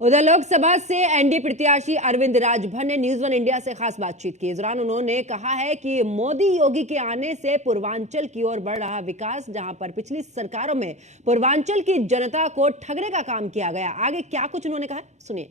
उधर लोकसभा से एनडीए प्रत्याशी अरविंद राजभर ने न्यूज वन इंडिया से खास बातचीत की। इस दौरान उन्होंने कहा है कि मोदी योगी के आने से पूर्वांचल की ओर बढ़ रहा विकास, जहां पर पिछली सरकारों में पूर्वांचल की जनता को ठगने का काम किया गया। आगे क्या कुछ उन्होंने कहा, सुनिए।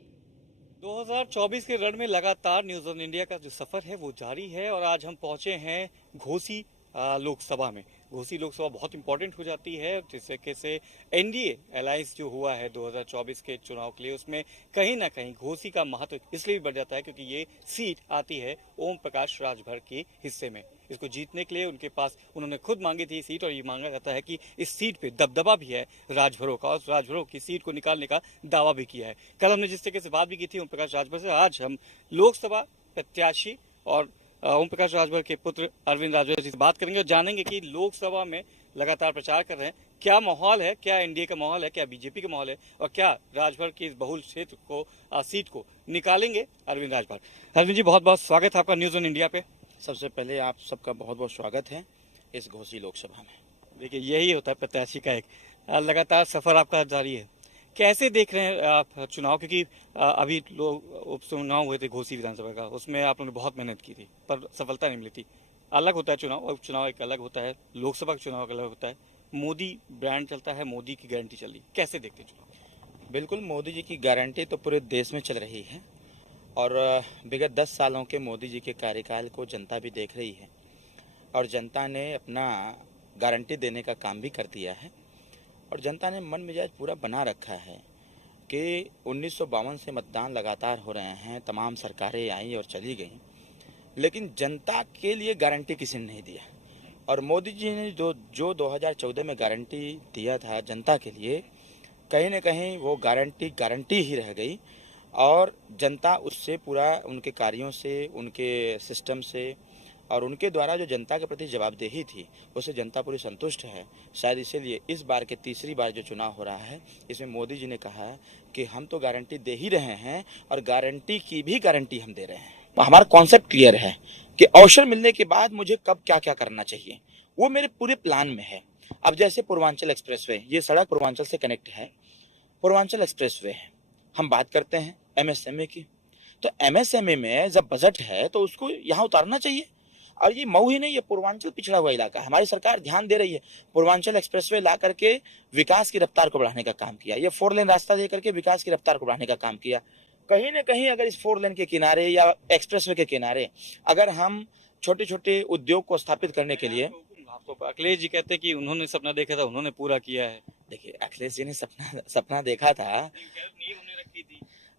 2024 के रण में लगातार न्यूज वन इंडिया का जो सफर है वो जारी है और आज हम पहुंचे हैं घोसी लोकसभा में। घोसी लोकसभा बहुत इंपॉर्टेंट हो जाती है जिस तरीके से एनडीए अलायंस जो हुआ है 2024 के चुनाव के लिए, उसमें कहीं ना कहीं घोसी का महत्व इसलिए भी बढ़ जाता है क्योंकि ये सीट आती है ओम प्रकाश राजभर के हिस्से में। इसको जीतने के लिए उनके पास उन्होंने खुद मांगी थी सीट और ये मांगा जाता है कि इस सीट पे दबदबा भी है राजभरों का और राजभरों की सीट को निकालने का दावा भी किया है। कल हमने जिस तरीके से बात भी की थी ओम प्रकाश राजभर से, आज हम लोकसभा प्रत्याशी और ओम प्रकाश राजभर के पुत्र अरविंद राजभर जी से बात करेंगे और जानेंगे कि लोकसभा में लगातार प्रचार कर रहे हैं, क्या माहौल है, क्या एनडीए का माहौल है, क्या बीजेपी का माहौल है और क्या राजभर की इस बहुल क्षेत्र को सीट को निकालेंगे अरविंद राजभर। अरविंद जी, बहुत बहुत स्वागत है आपका न्यूज वन इंडिया पे। सबसे पहले आप सबका बहुत बहुत स्वागत है इस घोसी लोकसभा में। देखिए, यही होता है प्रत्याशी का एक लगातार सफर आपका जारी है। कैसे देख रहे हैं आप चुनाव, क्योंकि अभी लोग उपचुनाव हुए थे घोसी विधानसभा का, उसमें आप लोगों ने बहुत मेहनत की थी पर सफलता नहीं मिली थी। अलग होता है चुनाव, उपचुनाव एक अलग होता है, लोकसभा का चुनाव अलग होता है। मोदी ब्रांड चलता है, मोदी की गारंटी चल रही, कैसे देखते हैं चुनाव? बिल्कुल, मोदी जी की गारंटी तो पूरे देश में चल रही है और विगत 10 सालों के मोदी जी के कार्यकाल को जनता भी देख रही है और जनता ने अपना गारंटी देने का काम भी कर दिया है और जनता ने मन मिजाज पूरा बना रखा है कि 1952 से मतदान लगातार हो रहे हैं, तमाम सरकारें आई और चली गईं, लेकिन जनता के लिए गारंटी किसी ने नहीं दिया। और मोदी जी ने जो 2014 में गारंटी दिया था जनता के लिए, कहीं ना कहीं वो गारंटी ही रह गई और जनता उससे पूरा उनके कार्यों से, उनके सिस्टम से और उनके द्वारा जो जनता के प्रति जवाबदेही थी उससे जनता पूरी संतुष्ट है। शायद इसीलिए इस बार के तीसरी बार जो चुनाव हो रहा है इसमें मोदी जी ने कहा कि हम तो गारंटी दे ही रहे हैं और गारंटी की भी गारंटी हम दे रहे हैं। हमारा कॉन्सेप्ट क्लियर है कि अवसर मिलने के बाद मुझे कब क्या क्या करना चाहिए, वो मेरे पूरे प्लान में है। अब जैसे पूर्वांचल एक्सप्रेसवे, ये सड़क पूर्वांचल से कनेक्ट है, पूर्वांचल एक्सप्रेसवे है। हम बात करते हैं एमएसएमए की, तो एमएसएमए में जब बजट है तो उसको यहाँ उतारना चाहिए। और ये मऊ ही नहीं, ये पूर्वांचल पिछड़ा हुआ इलाका है, हमारी सरकार ध्यान दे रही है। पूर्वांचल एक्सप्रेसवे ला करके विकास की रफ्तार को बढ़ाने का काम किया, ये 4 लेन रास्ता दे करके विकास की रफ्तार को बढ़ाने का काम किया। कहीं ना कहीं अगर इस 4 लेन के किनारे या एक्सप्रेसवे के किनारे अगर हम छोटे छोटे उद्योग को स्थापित करने के लिए, तो अखिलेश जी कहते हैं कि उन्होंने सपना देखा था, उन्होंने पूरा किया है। देखिए अखिलेश जी ने सपना देखा था,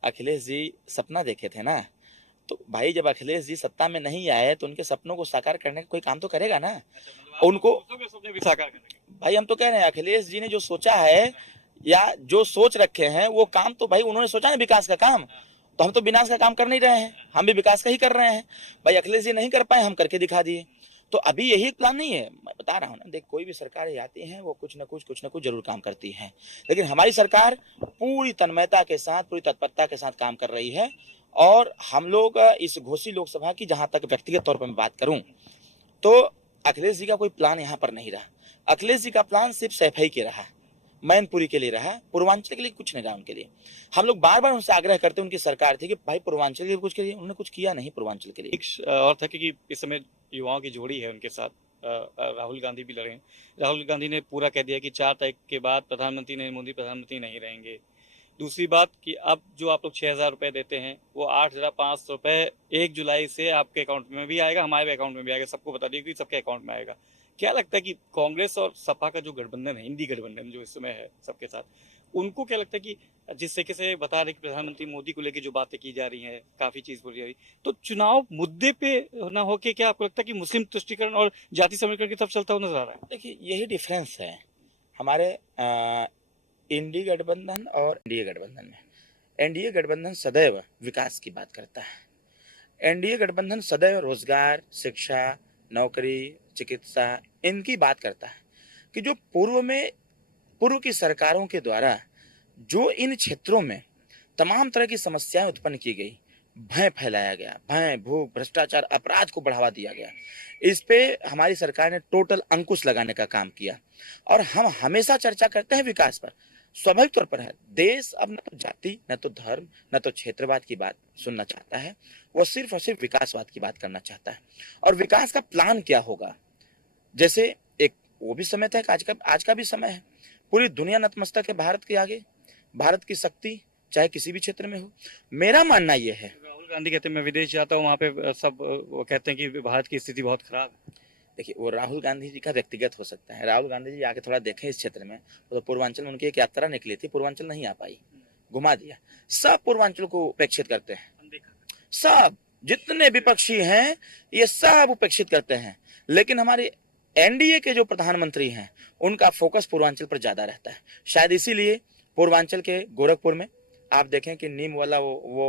अखिलेश जी सपना देखे थे ना, तो भाई जब अखिलेश जी सत्ता में नहीं आए तो उनके सपनों को साकार करने का कोई काम तो करेगा ना। उनको भाई हम तो कह रहे हैं अखिलेश जी ने जो सोचा है या जो सोच रखे हैं वो काम तो भाई उन्होंने सोचा ना, विकास का काम। तो हम तो विनाश का काम कर नहीं रहे हैं, हम भी विकास का ही कर रहे हैं। भाई अखिलेश जी नहीं कर पाए, हम करके दिखा दिए। तो अभी यही प्लान नहीं है, मैं बता रहा हूँ ना, देख कोई भी सरकार आती है वो कुछ ना कुछ जरूर काम करती है, लेकिन हमारी सरकार पूरी तन्मयता के साथ, पूरी तत्परता के साथ काम कर रही है। और हम लोग इस घोसी लोकसभा की जहां तक व्यक्तिगत तौर पर मैं बात करूं तो अखिलेश जी का कोई प्लान यहां पर नहीं रहा। अखिलेश जी का प्लान सिर्फ सैफई के रहा, मैनपुरी के लिए रहा, पूर्वांचल के लिए कुछ नहीं रहा उनके लिए। हम लोग बार बार उनसे आग्रह करते, उनकी सरकार थी कि भाई पूर्वांचल के लिए कुछ करिए, उन्होंने कुछ किया नहीं पूर्वांचल के लिए। एक और था कि इस समय युवाओं की जोड़ी है उनके साथ, राहुल गांधी भी लड़े हैं। राहुल गांधी ने पूरा कह दिया कि 4 तारीख के बाद प्रधानमंत्री नरेंद्र मोदी प्रधानमंत्री नहीं रहेंगे। दूसरी बात कि अब जो आप लोग 6,000 रुपये देते हैं वो 8,500 रुपये 1 जुलाई से आपके अकाउंट में भी आएगा, हमारे अकाउंट में भी आएगा, सबको बता दिए कि सबके अकाउंट में आएगा। क्या लगता है कि कांग्रेस और सपा का जो गठबंधन है, इंडी गठबंधन जो इस समय है सबके साथ, उनको क्या लगता है कि जिस तरीके से बता रहे कि प्रधानमंत्री मोदी को लेकर जो बातें की जा रही हैं, काफी चीज बोली जा रही, तो चुनाव मुद्दे पे ना होके क्या आपको लगता है कि मुस्लिम तुष्टीकरण और जाति समीकरण की तरफ चलता हुआ नजर आ रहा है? देखिए यही डिफरेंस है हमारे इंडी गठबंधन और एनडीए गठबंधन में। एनडीए गठबंधन सदैव विकास की बात करता है, एनडीए गठबंधन सदैव रोजगार, शिक्षा, नौकरी, चिकित्सा, इनकी बात करता है कि जो पूर्व की सरकारों के द्वारा जो इन क्षेत्रों में तमाम तरह की समस्याएं उत्पन्न की गई, भय फैलाया गया, भय, भूख, भ्रष्टाचार, अपराध को बढ़ावा दिया गया, इस पे हमारी सरकार ने टोटल अंकुश लगाने का काम किया। और हम हमेशा चर्चा करते हैं विकास पर। स्वाभाविक तौर पर है। देश अब न तो जाति, न तो धर्म, न तो क्षेत्रवाद की बात सुनना चाहता है, वो सिर्फ और सिर्फ विकासवाद की बात करना चाहता है। और विकास का प्लान क्या होगा, जैसे एक वो भी समय था, आज का भी समय है। पूरी दुनिया नतमस्तक है भारत के आगे, भारत की शक्ति चाहे किसी भी क्षेत्र में हो। मेरा मानना यह है, राहुल गांधी कहते हैं मैं विदेश जाता हूँ, वहाँ पे सब वो कहते हैं कि भारत की स्थिति बहुत खराब है। देखिए वो राहुल गांधी जी का व्यक्तिगत हो सकता है। राहुल गांधी जी आके थोड़ा देखें इस क्षेत्र में, वो तो पूर्वांचल में उनकी एक यात्रा निकली थी, पूर्वांचल नहीं आ पाई, घुमा दिया। सब पूर्वांचल को उपेक्षित करते हैं, सब जितने विपक्षी हैं ये सब उपेक्षित करते हैं। लेकिन हमारे एनडीए के जो प्रधानमंत्री हैं उनका फोकस पूर्वांचल पर ज्यादा रहता है। शायद इसीलिए पूर्वांचल के गोरखपुर में आप देखें कि नीम वाला वो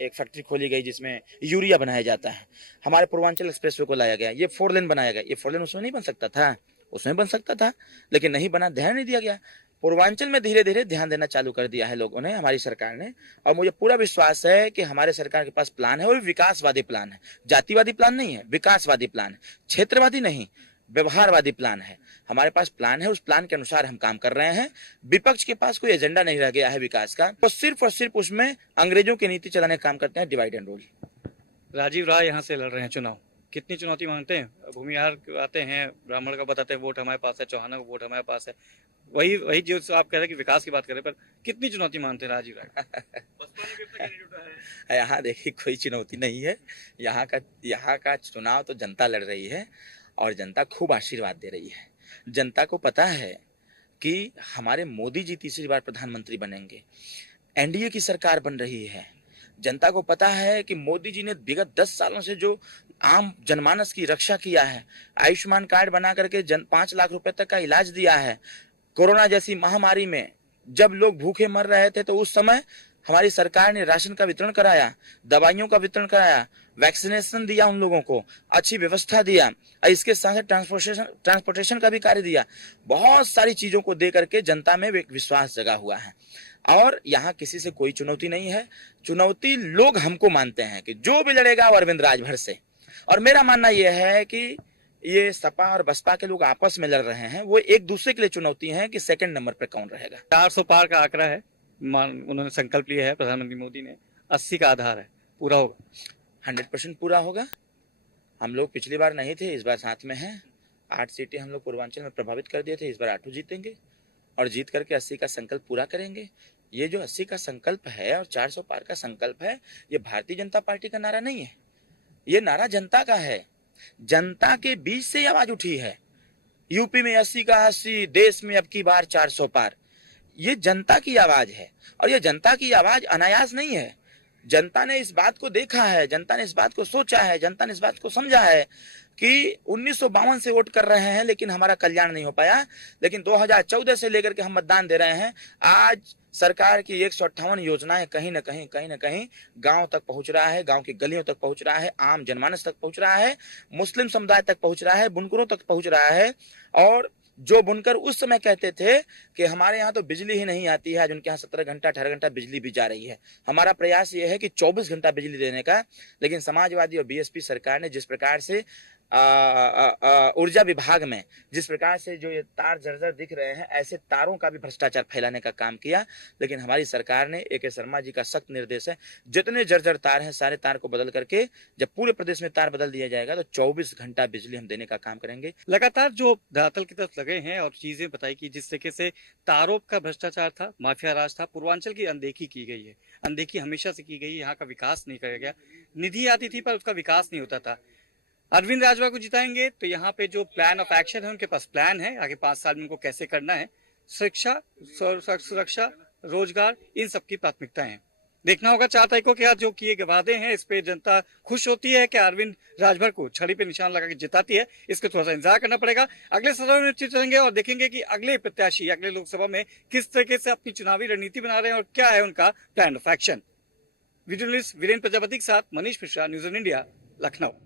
एक फैक्ट्री खोली गई जिसमें यूरिया बनाया जाता है। हमारे पूर्वांचल एक्सप्रेसवे को लाया गया, ये 4 लेन बनाया गया। ये 4 लेन उसमें नहीं बन सकता था, उसमें बन सकता था, लेकिन नहीं बना, ध्यान नहीं दिया गया। पूर्वांचल में धीरे धीरे ध्यान देना चालू कर दिया है लोगों ने, हमारी सरकार ने। और मुझे पूरा विश्वास है कि हमारे सरकार के पास प्लान है, वो विकासवादी प्लान है, जातिवादी प्लान नहीं है, विकासवादी प्लान है, क्षेत्रवादी नहीं, व्यवहारवादी प्लान है। हमारे पास प्लान है, उस प्लान के अनुसार हम काम कर रहे हैं। विपक्ष के पास कोई एजेंडा नहीं रह गया है विकास का, तो सिर्फ और सिर्फ उसमें अंग्रेजों की नीति चलाने का काम करते हैं, डिवाइड एंड रूल। राजीव राय यहाँ से लड़ रहे हैं चुनाव, कितनी चुनौती मानते हैं? भूमिहार आते हैं, ब्राह्मण का बताते हैं वोट हमारे पास है, चौहानों का वोट हमारे पास है, वही वही जो आप कह रहे हैं कि विकास की बात करें, पर कितनी चुनौती मानते हैं राजीव राय? यहाँ देखिए कोई चुनौती नहीं है। यहाँ का चुनाव तो जनता लड़ रही है और जनता खूब आशीर्वाद दे रही है। जनता को पता है कि हमारे मोदी जी तीसरी बार प्रधानमंत्री बनेंगे, एनडीए की सरकार बन रही है। जनता को पता है कि मोदी जी ने विगत 10 सालों से जो आम जनमानस की रक्षा किया है, आयुष्मान कार्ड बना करके 5 लाख रुपए तक का इलाज दिया है। कोरोना जैसी महामारी में जब लोग भूखे मर रहे थे तो उस समय हमारी सरकार ने राशन का वितरण कराया, दवाइयों का वितरण कराया, वैक्सीनेशन दिया, उन लोगों को अच्छी व्यवस्था दिया, और इसके साथ ट्रांसपोर्टेशन का भी कार्य दिया। बहुत सारी चीजों को दे करके जनता में एक विश्वास जगा हुआ है। और यहाँ किसी से कोई चुनौती नहीं है। चुनौती लोग हमको मानते हैं कि जो भी लड़ेगा वो अरविंद राजभर से। और मेरा मानना यह है कि ये सपा और बसपा के लोग आपस में लड़ रहे हैं, वो एक दूसरे के लिए चुनौती है कि सेकंड नंबर पर कौन रहेगा। 400 पार का आंकड़ा है, उन्होंने संकल्प लिया है प्रधानमंत्री मोदी ने, 80 का आधार है, पूरा होगा? 100% पूरा होगा। हम लोग पिछली बार नहीं थे, इस बार साथ में हैं। 8 सीटें हम लोग पूर्वांचल में प्रभावित कर दिए थे, इस बार 8 जीतेंगे और जीत करके 80 का संकल्प पूरा करेंगे। ये जो 80 का संकल्प है और 400 पार का संकल्प है, ये भारतीय जनता पार्टी का नारा नहीं है, ये नारा जनता का है। जनता के बीच से आवाज उठी है। यूपी में 80 का 80, देश में अब की बार 400 पार, ये जनता की आवाज है। और ये जनता की आवाज अनायास नहीं है। जनता ने इस बात को देखा है, जनता ने इस बात को सोचा है, जनता ने इस बात को समझा है कि 1952 से वोट कर रहे हैं लेकिन हमारा कल्याण नहीं हो पाया, लेकिन 2014 से लेकर के हम मतदान दे रहे हैं। आज सरकार की 158 योजनाएं कहीं ना कहीं गांव तक पहुंच रहा है, गांव की गलियों तक पहुंच रहा है, आम जनमानस तक पहुंच रहा है, मुस्लिम समुदाय तक पहुंच रहा है, बुनकरों तक पहुंच रहा है। और जो बुनकर उस समय कहते थे कि हमारे यहाँ तो बिजली ही नहीं आती है, आज उनके यहाँ 17 घंटा 18 घंटा बिजली भी जा रही है। हमारा प्रयास ये है कि 24 घंटा बिजली देने का। लेकिन समाजवादी और बीएसपी सरकार ने जिस प्रकार से ऊर्जा विभाग में जिस प्रकार से जो ये तार जर्जर दिख रहे हैं, ऐसे तारों का भी भ्रष्टाचार फैलाने का काम किया। लेकिन हमारी सरकार ने, ए.के. शर्मा जी का सख्त निर्देश है, जितने जर्जर तार हैं सारे तार को बदल करके जब पूरे प्रदेश में तार बदल दिया जाएगा तो 24 घंटा बिजली हम देने का काम करेंगे। लगातार जो धरातल की तरफ लगे हैं और चीजें बताई कि जिस तरीके से तारों का भ्रष्टाचार था, माफिया राज था, पूर्वांचल की अनदेखी की गई है, अनदेखी हमेशा से की गई, यहाँ का विकास नहीं किया गया। निधि आती थी पर उसका विकास नहीं होता था। अरविंद राजभर को जिताएंगे तो यहाँ पे जो प्लान ऑफ एक्शन है, उनके पास प्लान है, आगे 5 साल में उनको कैसे करना है, शिक्षा, सुरक्षा, रोजगार, इन सब की प्राथमिकताएं हैं। देखना होगा 4 तारीख को क्या जो किए गए वादे हैं, इस पे जनता खुश होती है कि अरविंद राजभर को छड़ी पे निशान लगा के जिताती है, इसका थोड़ा सा इंतजार करना पड़ेगा। अगले सदन में चलेंगे और देखेंगे कि अगले प्रत्याशी अगले लोकसभा में किस तरीके से अपनी चुनावी रणनीति बना रहे हैं और क्या है उनका plan of action. Video journalist Virendra Prajapati के साथ Manish Mishra, news on India, Lucknow.